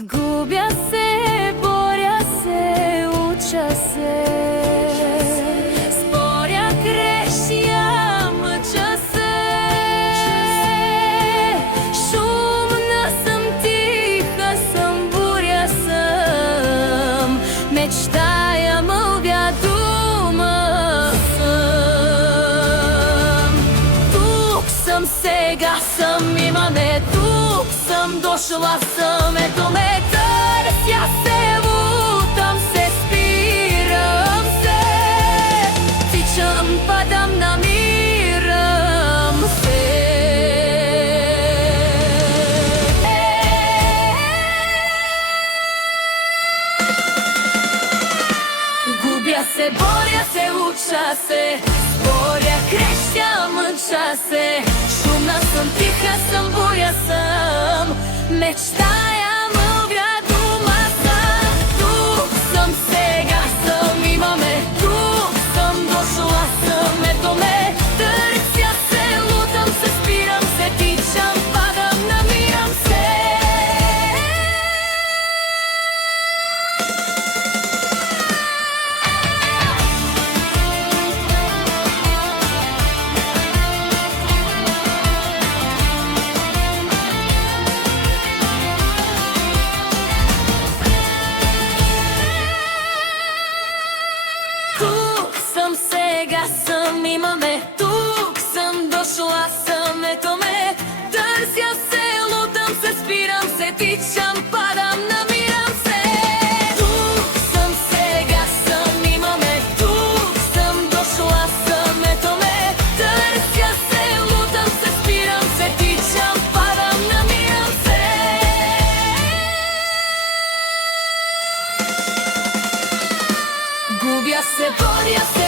Губя се, боря се, уча се. Споря, грешя, мъча се. Шумна съм, тиха съм, буря съм. Мечтая, мълвя, дума съм. Тук съм, сега съм, имаме тук съм, дошла съм, ето ме търся се, лутам се, спирам се, тичам, падам, намирам се. Губя се, боря се, уча се, споря, крещя, мъча се. Шумна съм, тиха съм, буря съм. Мечтая, мълвя, дума съм. Тук съм, сега съм, имаме тук съм, дошла съм, ето ме търся се, лутам се, спирам се, тичам, падам, намирам се. Тук съм, сега съм, имаме тук съм, дошла съм, ето ме търся се, лутам се, спирам се, тичам, падам, намирам се. Тук съм, сега съм, имаме тук съм, дошла съм, ето ме търся се, лутам се, спирам се, тичам, падам, намирам се. Губя се, боря се,